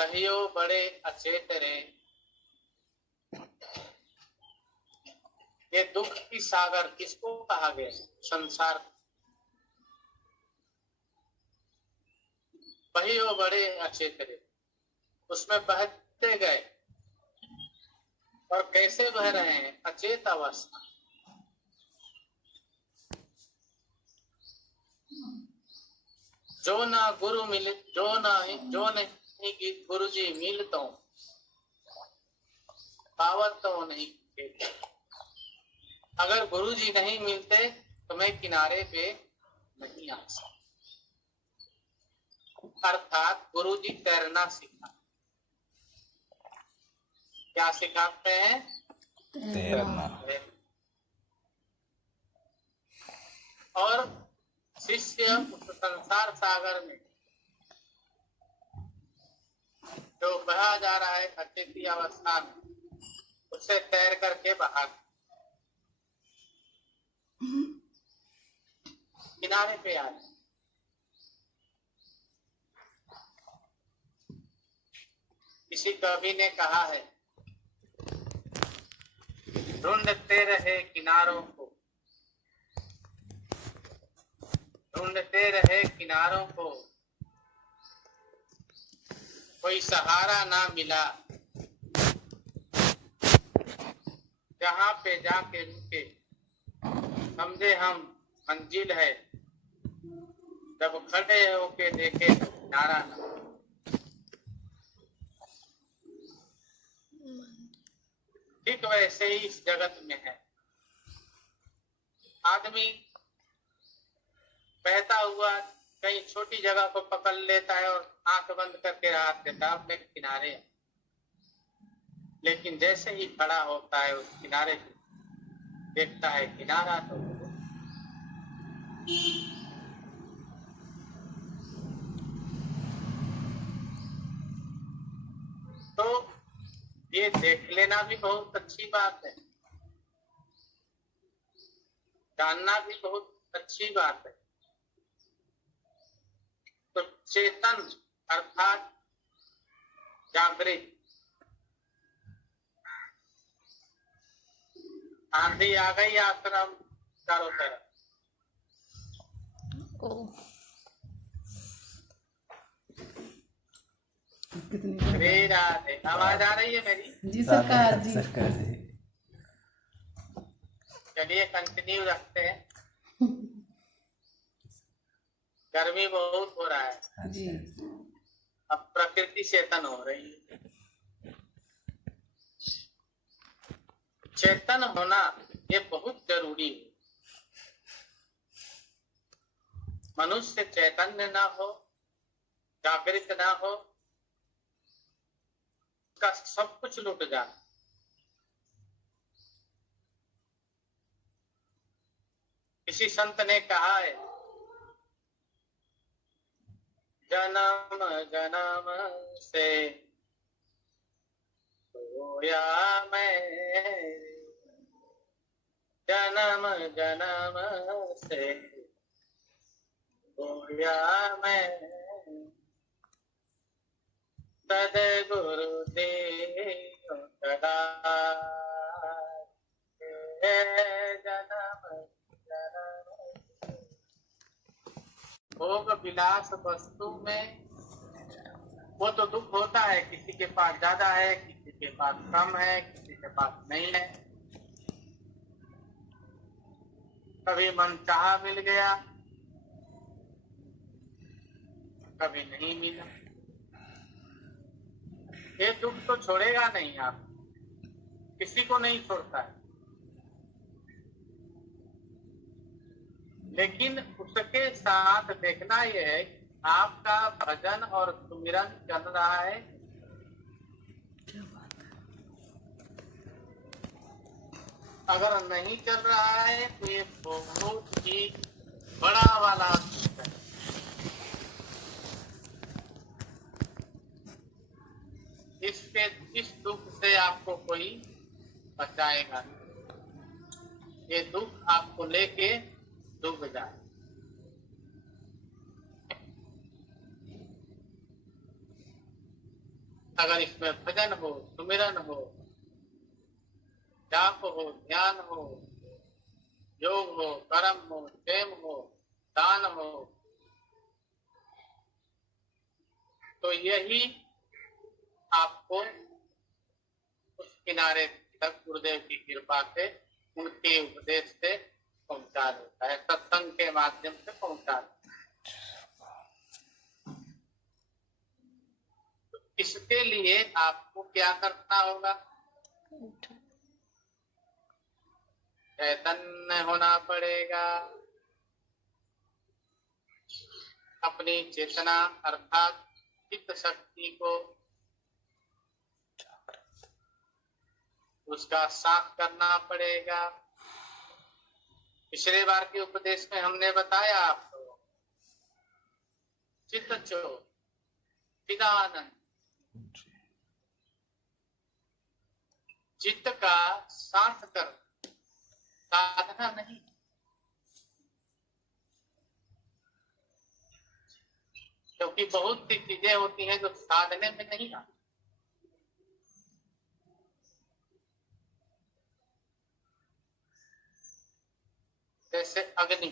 बहियो बड़े अचेत रे। ये दुख की सागर किसको कहा गया? संसार। बहियो बड़े अचेत रे, उसमें बहते गए। और कैसे बह रहे हैं? अचेत अवस्था। जो ना गुरु मिले, जो नहीं गुरु जी मिल तो पावत तो नहीं। अगर गुरु जी नहीं मिलते तो मैं किनारे पे नहीं आ सकता। अर्थात गुरु जी तैरना सिखा। क्या सिखाते हैं? तैरना। और शिष्य उस संसार सागर में जो बहा जा रहा है अचेती अवस्था में, उससे तैर करके बाहर किनारे पे आए। किसी कवि ने कहा है, ढूंढते रहे किनारों को, ढूंढते रहे किनारों को, कोई सहारा ना मिला। जहाँ पे जाके रुके, समझे हम मंजिल है। जब खड़े होके देखे तो किनारा ना। ठीक वैसे ही इस जगत में है। आदमी बहता हुआ कहीं छोटी जगह को पकड़ लेता है और आंख बंद करके रात देता है अपने किनारे। लेकिन जैसे ही खड़ा होता है उस किनारे देखता है किनारा तो ये देख लेना भी बहुत अच्छी बात है, जानना भी बहुत अच्छी बात है। तो चेतन अर्थात जागृत। आंधी आ गई आश्रम चारों तरफ। राधे, आवाज आ रही है मेरी? जी सरकार जी। चलिए कंटिन्यू रखते हैं। गर्मी बहुत हो रहा है जी। अब प्रकृति चेतन हो रही है। चेतन होना ये बहुत जरूरी है। मनुष्य चैतन्य ना हो, जागृत ना हो, उसका सब कुछ लुट जाए। किसी संत ने कहा है, जन्म जन्म से सोया मैं, जन्म जन्म से सोया मैं, सद्गुरु देव सदा जन्म जन्म। भोग विलास वस्तु में वो तो दुख होता है, किसी के पास ज्यादा है, किसी के पास कम है, किसी के पास नहीं है। कभी मन चाहा मिल गया, कभी नहीं मिला। ये दुख तो छोड़ेगा नहीं, आप किसी को नहीं छोड़ता है। लेकिन उसके साथ देखना यह है कि आपका भजन और सुमिरन चल रहा है। अगर नहीं चल रहा है तो ये बहुत ही बड़ा वाला दुख है। इस दुख से आपको कोई बचाएगा। ये दुख आपको लेके डूब जाए। अगर इसमें भजन हो, सुमिरन हो, जाप हो, ध्यान हो, योग हो, कर्म हो, क्षेम हो, दान हो, तो यही आपको उस किनारे तक गुरुदेव की कृपा से, उनके उपदेश से पहुंचा देता है, सत्संग के माध्यम से पहुंचा देता है। तो इसके लिए आपको क्या करना होगा? चैतन्य होना पड़ेगा। अपनी चेतना अर्थात चित्त शक्ति को उसका साफ करना पड़ेगा। पिछले बार के उपदेश में हमने बताया आपको, चित्त चो चिदानंद, चित्त का शांत कर, साधना नहीं। क्योंकि बहुत सी चीजें होती हैं जो साधने में नहीं आती। जैसे अग्नि,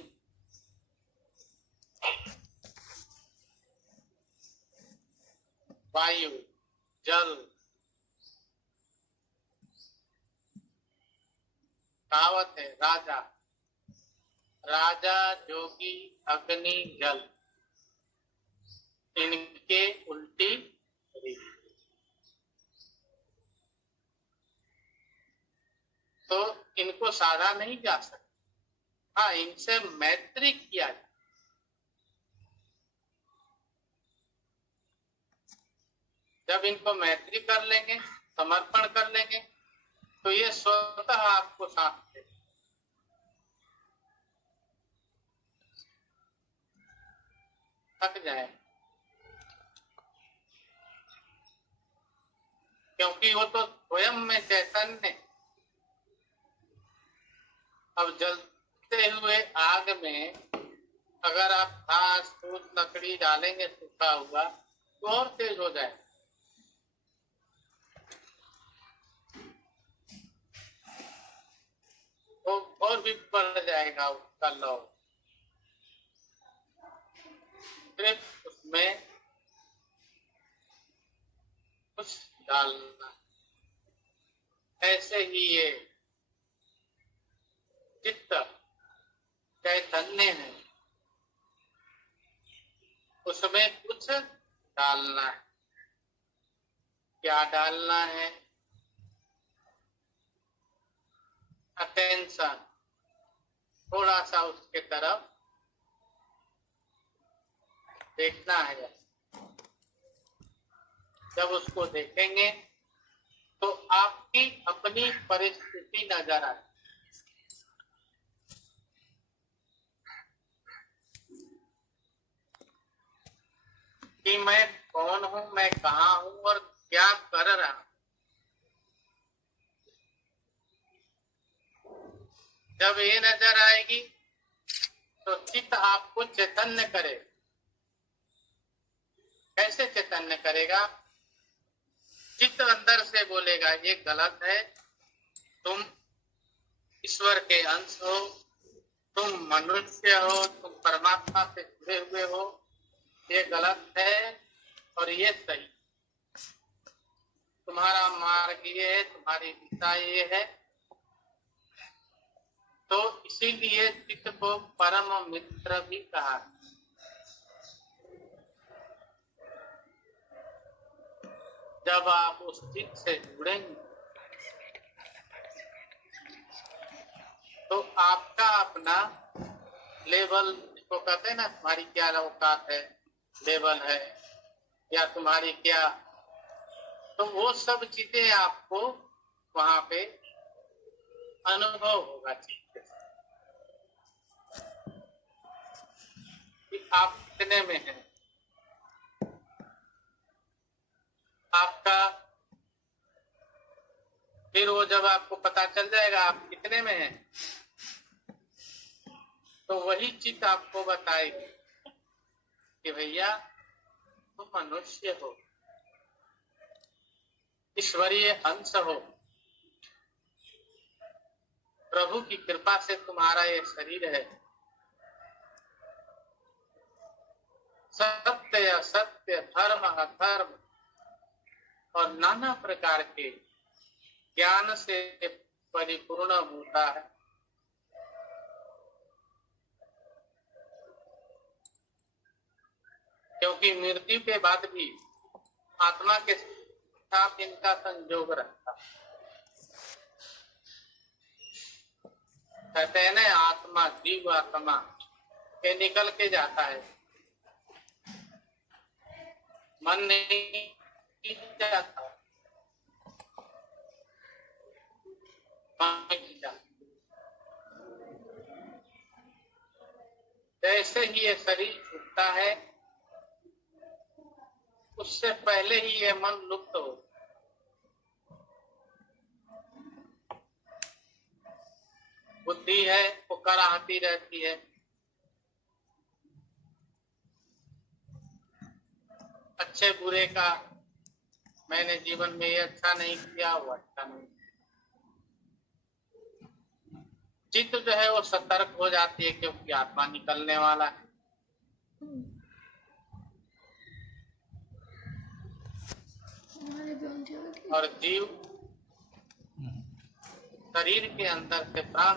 वायु, जल, कहावत है राजा, राजा जोगी अग्नि जल, इनके उल्टी रीति। तो इनको साधा नहीं जा सकता। हाँ, इनसे मैत्री किया जाए। जब इनको मैत्री कर लेंगे, समर्पण कर लेंगे, तो ये स्वतः आपको साथ दे। थक जाए, क्योंकि वो तो स्वयं में चैतन्य। अब जलते हुए आग में अगर आप घास फूस लकड़ी डालेंगे सूखा हुआ, तो और तेज हो जाए। तो और भी बढ़ जाएगा उसका लौ। सिर्फ उसमें कुछ डालना। ऐसे ही ये चित्त चैतन्य है, उसमें कुछ डालना है। क्या डालना है? अटेंशन, थोड़ा सा उसके तरफ देखना है। जब उसको देखेंगे तो आपकी अपनी परिस्थिति नजर आए। कि मैं कौन हूं, मैं कहाँ हूं और क्या कर रहा हूं। जब ये नजर आएगी तो चित्त आपको चैतन्य करे। कैसे चैतन्य करेगा? चित्त अंदर से बोलेगा ये गलत है, तुम ईश्वर के अंश हो, तुम मनुष्य हो, तुम परमात्मा से जुड़े हुए हो, ये गलत है और ये सही। तुम्हारा मार्ग ये है, तुम्हारी दिशा ये है। तो इसीलिए चित्त को परम मित्र भी कहा है। जब आप उस चित्त से जुड़ेंगे तो आपका अपना लेवल, जिसको कहते हैं ना, तुम्हारी क्या औकात है, लेवल है, या तुम्हारी क्या, तो वो सब चीजें आपको वहां पे अनुभव होगा चित्त से कि आप कितने में हैं। आपका फिर वो जब आपको पता चल जाएगा आप कितने में हैं, तो वही चित्त आपको बताएगी कि भैया तुम मनुष्य हो, ईश्वरीय अंश हो। प्रभु की कृपा से तुम्हारा ये शरीर है। सत्य असत्य, धर्म अधर्म और नाना प्रकार के ज्ञान से परिपूर्ण होता है। क्योंकि मृत्यु के बाद भी आत्मा के साथ इनका संयोग रहता है। कहते हैं ना, आत्मा जीव आत्मा ये निकल के जाता है, मन नहीं जाता, जैसे ही ये शरीर छूटता है उससे पहले ही ये मन लुप्त हो। बुद्धि है वो कराहती रहती है, अच्छे बुरे का, मैंने जीवन में ये अच्छा नहीं किया, वो अच्छा नहीं। चित्त जो है वो सतर्क हो जाती है क्योंकि आत्मा निकलने वाला है। और जीव शरीर के अंदर से प्राण